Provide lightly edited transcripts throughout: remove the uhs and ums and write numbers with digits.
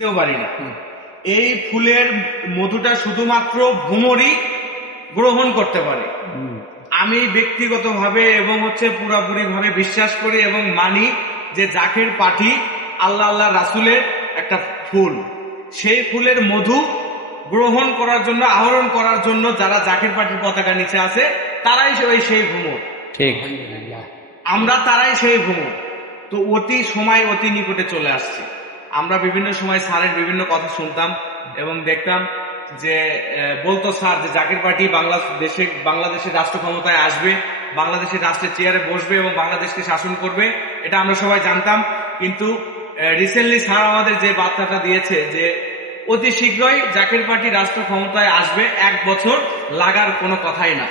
পারি না। এই ফুলের মধুটা শুধুমাত্র ভ্রমরই গ্রহণ করতে পারে। আমি ব্যক্তিগতভাবে এবং পুরাপুরি ভাবে বিশ্বাস করি এবং মানি যে জাকের পাঠি আল্লাহ রাসূলের একটা ফুল। সেই ফুলের মধু গ্রহণ করার জন্য, আহরণ করার জন্য যারা জাকের পাঠির পতাকা নিচে আছে তারাই সেই ভ্রমর। ঠিক, আমরা তারাই সেই ভ্রমর। তো অতি সময় অতি নিকটে চলে আসছে। আমরা বিভিন্ন সময় স্যারের বিভিন্ন কথা শুনতাম এবং দেখতাম যে বলতো স্যার যে জাকের পার্টি বাংলাদেশের রাষ্ট্র ক্ষমতায় আসবে, বাংলাদেশের রাষ্ট্রের চেয়ারে বসবে এবং বাংলাদেশকে শাসন করবে, এটা আমরা সবাই জানতাম। কিন্তু রিসেন্টলি স্যার আমাদের যে বার্তাটা দিয়েছে যে অতি শীঘ্রই জাকের পার্টি রাষ্ট্র ক্ষমতায় আসবে, 1 বছর লাগার কোনো কথাই না।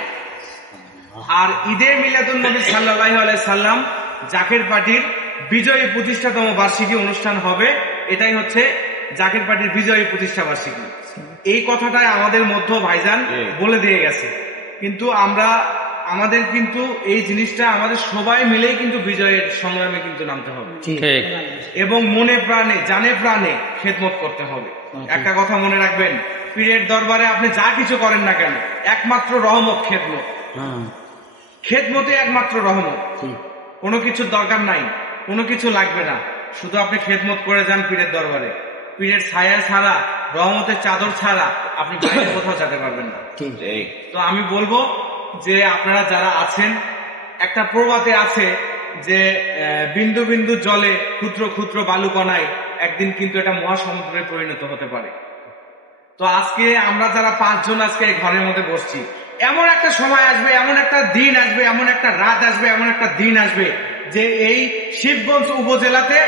আর ঈদে মিলাদুন্নবী সাল্লাল্লাহু আলাইহি সাল্লাম জাকের পার্টির বিজয়ী প্রতিষ্ঠাতম বার্ষিকী অনুষ্ঠান হবে। এটাই হচ্ছে জাকের পার্টির বিজয়ী প্রতিষ্ঠা বার্ষিকী। এই কথাটাই আমাদের মধ্যে ভাইজান বলে দিয়ে গেছে। কিন্তু আমাদের কিন্তু এই জিনিসটা আমাদের সবাই মিলেই কিন্তু বিজয়ের সংগ্রামে কিন্তু নামতে হবে এবং মনে প্রাণে জানে প্রাণে খেদমত করতে হবে। একটা কথা মনে রাখবেন, পীরের দরবারে আপনি যা কিছু করেন না কেন, একমাত্র রহমত খেদমত। খেদমতে একমাত্র রহমত। কোনো কিছুর দরকার নাই, কোনো কিছু লাগবে না, শুধু আপনি খেদমত করে যান পীরের দরবারে। পীরের ছায়া ছাড়া, রহমতের চাদর ছাড়া আপনি বাইরে কোথাও যেতে পারবেন না। তো আমি বলবো যে আপনারা যারা আছেন, একটা প্রবাদে আছে যে বিন্দু বিন্দু জলে ক্ষুদ্র ক্ষুদ্র বালুকণায় একদিন কিন্তু এটা মহাসমুদ্রে পরিণত হতে পারে। তো আজকে আমরা যারা 5 জন আজকে ঘরের মধ্যে বসছি, এমন একটা সময় আসবে, এমন একটা দিন আসবে, এমন একটা রাত আসবে, এমন একটা দিন আসবে যে এই শিবগঞ্জ উপজেলাতে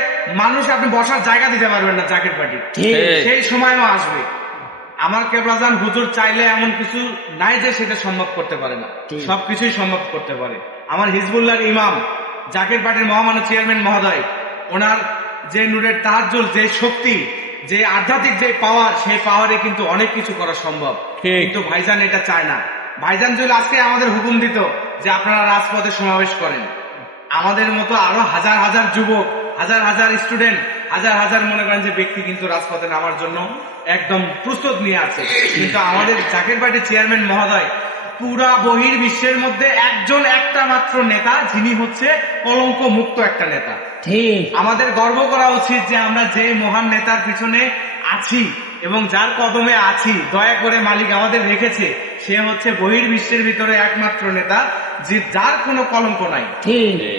মানুষ আপনি বসার জায়গা দিতে পারবেন না জাকের পার্টি। সেই সময়ও আসবে। আমার কেবলাজান হুজুর চাইলে এমন কিছু নাই যে সেটা সম্ভব করতে পারে না, সবকিছুই সম্ভব করতে পারে। আমার হিজবুল্লাহর ইমাম, জাকের পার্টির মহামান্য চেয়ারম্যান মহোদয়, ওনার যে নূরের তাহাজ্জুল, যে শক্তি, যে আধ্যাত্মিক যে পাওয়ার, সেই পাওয়ারে কিন্তু অনেক কিছু করা সম্ভব। কিন্তু ভাইজান এটা চায় না। ভাইজান যদি আজকে আমাদের হুকুম দিত যে আপনারা রাজপথে সমাবেশ করেন, আমাদের মতো আরো হাজার হাজার যুবক, হাজার হাজার স্টুডেন্ট, হাজার হাজার মনে করেন যে ব্যক্তি কিন্তু রাজপথে নামার জন্য একদম প্রস্তুত নিয়ে আছে। কিন্তু আমাদের জাকের পার্টির চেয়ারম্যান মহোদয় পুরা বহির বিশ্বের মধ্যে একটা মাত্র নেতা, যিনি হচ্ছে কলঙ্ক মুক্ত একটা নেতা। আমাদের গর্ব করা উচিত যে আমরা যে মহান নেতার পিছনে আছি এবং যার কদমে আছি, দয়া করে মালিক আমাদের রেখেছে, সে হচ্ছে বহির বিশ্বের ভিতরে একমাত্র নেতা যার কোনো কলঙ্ক নাই।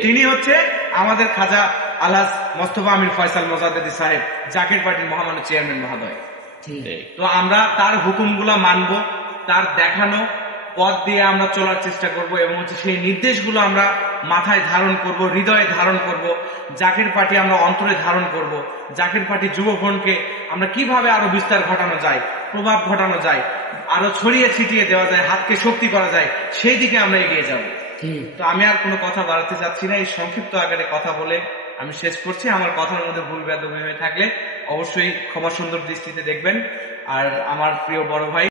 তিনি হচ্ছে আমাদের খাজা আলহাজ মোস্তফা আমির ফয়সাল মোজাদ্দেদি সাহেব, জাকের পার্টির মহামান্য চেয়ারম্যান মহোদয়। তো আমরা তার হুকুমগুলো মানব, তার দেখানো পথ দিয়ে আমরা চলার চেষ্টা করব এবং সেই নির্দেশগুলো আমরা মাথায় ধারণ করব, হৃদয়ে ধারণ করব। জাকের পার্টি আমরা অন্তরে ধারণ করব। জাকের পার্টি যুবগণকে আমরা কিভাবে আরো বিস্তার ঘটানো যায়, প্রভাব ঘটানো যায়, আরো ছড়িয়ে ছিটিয়ে দেওয়া যায়, হাতকে শক্তি করা যায়, সেই দিকে আমরা এগিয়ে যাব। তো আমি আর কোনো কথা বাড়াতে চাচ্ছি না। এই সংক্ষিপ্ত আকারে কথা বলে আমি শেষ করছি। আমার কথার মধ্যে ভুল বেয়াদবি হয়ে থাকলে অবশ্যই ক্ষমা সুন্দর দৃষ্টিতে দেখবেন। আর আমার প্রিয় বড় ভাই